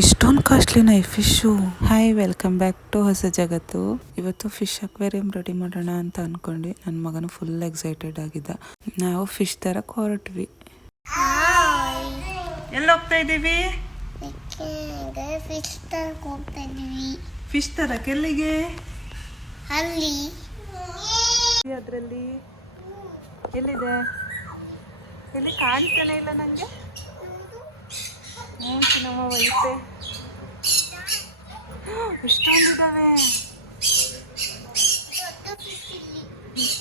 ಇಷ್ಟೊಂದು ಕಾಸ್ಟ್ಲಿನ ಈ fish. Hi, welcome back to ಹೊಸ ಜಗತ್ತು. ಇವತ್ತು ಫಿಶ್ ಅಕ್ವೇರಿಯಂ ರೆಡಿ ಮಾಡೋಣ ಅಂತ ಅನ್ಕೊಂಡು ನನ್ನ ಮಗನು ಫುಲ್ ಎಕ್ಸೈಟೆಡ್ ಆಗಿದ್ದ. ನಾವು ಫಿಶ್ ತರಕ್ಕೆ ಹೊರಟ್ವಿ. ಎಲ್ಲಿ ಹೋಗ್ತಾ ಇದ್ದೀವಿ? ಫಿಶ್ ತರಕ್ಕೆ. ಎಲ್ಲಿಗೆ? ಅಲ್ಲಿ. ಅದರಲ್ಲಿ ಎಲ್ಲಿದೆ? ಎಲ್ಲಿ ಕಾಣ್ತಾನೆ ಇಲ್ಲ ನನಗೆ. ನಮ್ಮ ಐತೆ, ಎಷ್ಟೊಂದಿದ್ದಾವೆ.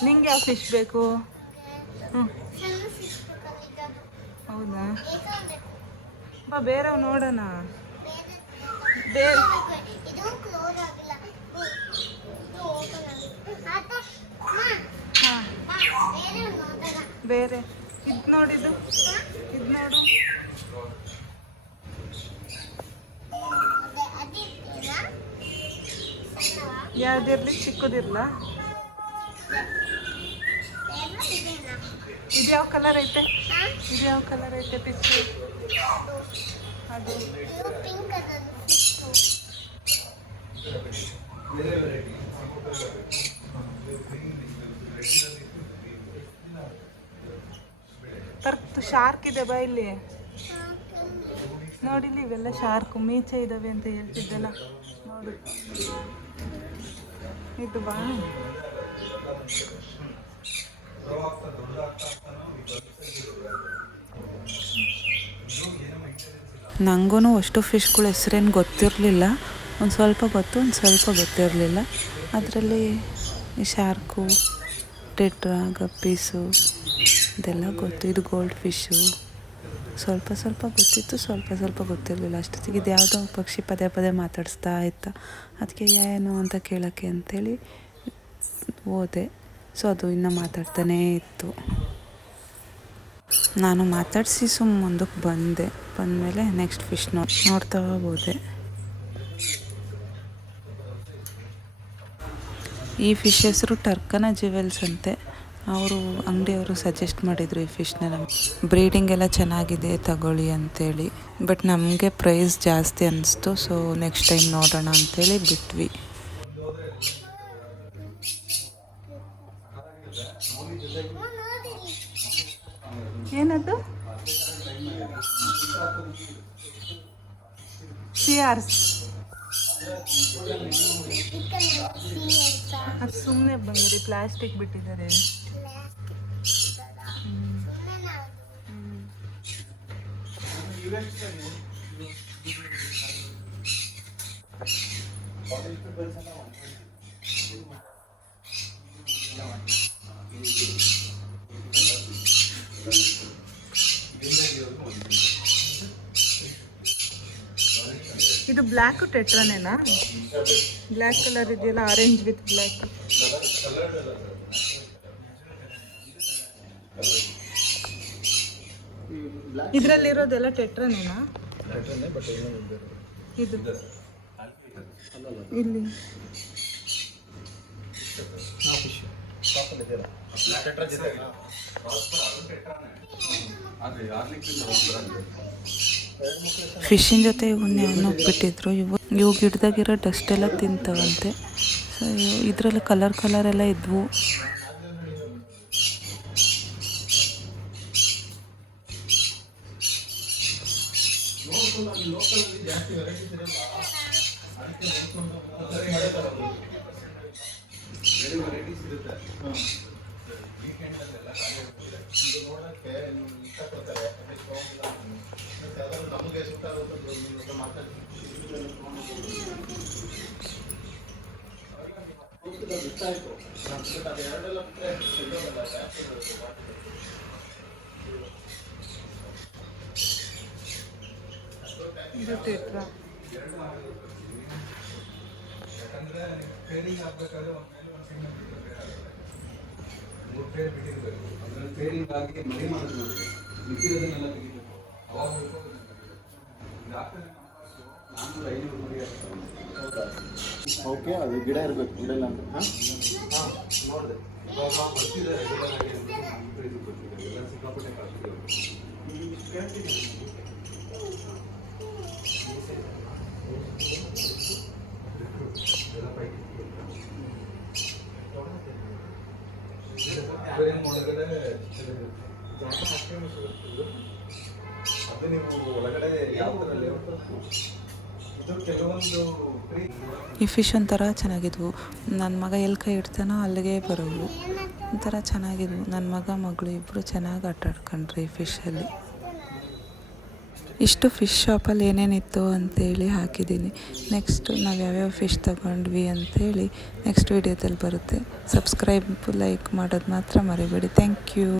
ನಿಂಗೆ ಯಾವ ಫಿಶ್ ಬೇಕು? ಹೌದಾ, ಬಾ ಬೇರೆ ನೋಡೋಣ. ಬೇರೆ ಇದು ನೋಡಿದ್ದು, ಇದು ನೋಡು. ಯಾವ್ದಿರ್ಲಿ, ಚಿಕ್ಕದಿರ್ಲ? ಇದು ಯಾವ ಕಲರ್ ಐತೆ? ಇದು ಯಾವ ಕಲರ್ ಐತೆ ಪಿಕ್ಚು? ಅದು ಕರೆಕ್ಟ್ ಶಾರ್ಕ್ ಇದೆ ಬಾ ಇಲ್ಲಿ. ನೋಡಿಲಿ, ಇವೆಲ್ಲ ಶಾರ್ಕ್ ಮೀಚೆ ಇದಾವೆ ಅಂತ ಹೇಳ್ತಿದ್ದೆಲ್ಲ, ನೋಡು. ಇದು ಬಾ. ನನಗೂ ಅಷ್ಟು ಫಿಶ್ಗಳ ಹೆಸರೇನು ಗೊತ್ತಿರಲಿಲ್ಲ. ಒಂದು ಸ್ವಲ್ಪ ಗೊತ್ತು, ಒಂದು ಸ್ವಲ್ಪ ಗೊತ್ತಿರಲಿಲ್ಲ. ಅದರಲ್ಲಿ ಶಾರ್ಕು, ಟೆಟ್ರಾ, ಗಪ್ಪೀಸು ಇದೆಲ್ಲ ಗೊತ್ತು. ಇದು ಗೋಲ್ಡ್ ಫಿಶ್ಶು ಸ್ವಲ್ಪ ಸ್ವಲ್ಪ ಗೊತ್ತಿತ್ತು, ಸ್ವಲ್ಪ ಸ್ವಲ್ಪ ಗೊತ್ತಿರಲಿಲ್ಲ. ಅಷ್ಟೊತ್ತಿಗೆ ಇದು ಯಾವುದೋ ಪಕ್ಷಿ ಪದೇ ಪದೇ ಮಾತಾಡಿಸ್ತಾ ಇತ್ತ. ಅದಕ್ಕೆ ಏನು ಅಂತ ಕೇಳೋಕ್ಕೆ ಅಂಥೇಳಿ ಹೋದೆ. ಸೊ ಅದು ಇನ್ನೂ ಮಾತಾಡ್ತಾನೇ ಇತ್ತು. ನಾನು ಮಾತಾಡಿಸಿ ಮುಂದಕ್ಕೆ ಬಂದಮೇಲೆ ನೆಕ್ಸ್ಟ್ ಫಿಶ್ ನೋಡ್ತಾ ಹೋದೆ. ಈ ಫಿಶ್ ಹೆಸರು ಟರ್ಕನ ಜ್ಯುವೆಲ್ಸ್ ಅಂತೆ. ಅವರು ಅಂಗಡಿಯವರು ಸಜೆಸ್ಟ್ ಮಾಡಿದರು ಈ ಫಿಶ್ನ. ನಮಗೆ ಬ್ರೀಡಿಂಗ್ ಎಲ್ಲ ಚೆನ್ನಾಗಿದೆ ತಗೊಳ್ಳಿ ಅಂತೇಳಿ. ಬಟ್ ನಮಗೆ ಪ್ರೈಸ್ ಜಾಸ್ತಿ ಅನ್ನಿಸ್ತು. ಸೊ ನೆಕ್ಸ್ಟ್ ಟೈಮ್ ನೋಡೋಣ ಅಂಥೇಳಿ ಬಿಟ್ವಿ. ಏನದು? ಸಿಯಾರ್ಸ್. ಅದು ಸುಮ್ಮನೆ ಬಂದಿದೆ, ಪ್ಲಾಸ್ಟಿಕ್ ಬಿಟ್ಟಿದ್ದಾರೆ. ಇದು ಬ್ಲ್ಯಾಕ್ ಟೆಟ್ರಾನೇನಾ? ಬ್ಲ್ಯಾಕ್ ಕಲರ್ ಇದೆಯಲ್ಲ, ಆರೆಂಜ್ ವಿತ್ ಬ್ಲ್ಯಾಕ್. ಇದರಲ್ಲಿರೋದೆಲ್ಲ ಟೆಟ್ರಾನೇನಾ? ಇದು ಇಲ್ಲಿ ಫಿಶ್ಶಿನ ಜೊತೆ ಇವನ್ನ ಬಿಟ್ಟಿದ್ರು. ಇವು ಗಿಡದಾಗಿರೋ ಡಸ್ಟ್ ಎಲ್ಲ ತಿಂತವಂತೆ. ಸೊ ಇದರಲ್ಲಿ ಕಲರ್ ಎಲ್ಲ ಇದ್ವು. ಇದು ಟೆಟ್ರಾ. ಓಕೆ, ಅದು ಗಿಡ ಇರಬೇಕು, ಗಿಡ ಇಲ್ಲ ಅಂತ. ನೋಡಿದೆ ಅದು ನೀವು ಒಳಗಡೆ ಯಾವ ಥರ ಲೇಔಟ್ ಇದು ಕೆಲವೊಂದು ಈ ಫಿಶ್ ಒಂಥರ ಚೆನ್ನಾಗಿದ್ವು. ನನ್ನ ಮಗ ಎಲ್ಲಿ ಕೈ ಇಡ್ತಾನೋ ಅಲ್ಲಿಗೆ ಬರೋವು. ಒಂಥರ ಚೆನ್ನಾಗಿದ್ವು. ನನ್ನ ಮಗ ಮಗಳು ಇಬ್ಬರು ಚೆನ್ನಾಗಿ ಆಟ ಆಡ್ಕೊಂಡ್ರಿ ಈ ಫಿಶಲ್ಲಿ. ಇಷ್ಟು ಫಿಶ್ ಶಾಪಲ್ಲಿ ಏನೇನಿತ್ತು ಅಂತೇಳಿ ಹಾಕಿದ್ದೀನಿ. ನೆಕ್ಸ್ಟು ನಾವು ಯಾವ್ಯಾವ ಫಿಶ್ ತಗೊಂಡ್ವಿ ಅಂಥೇಳಿ ನೆಕ್ಸ್ಟ್ ವೀಡಿಯೋದಲ್ಲಿ ಬರುತ್ತೆ. ಸಬ್ಸ್ಕ್ರೈಬ್ ಲೈಕ್ ಮಾಡೋದು ಮಾತ್ರ ಮರಿಬೇಡಿ. Thank you.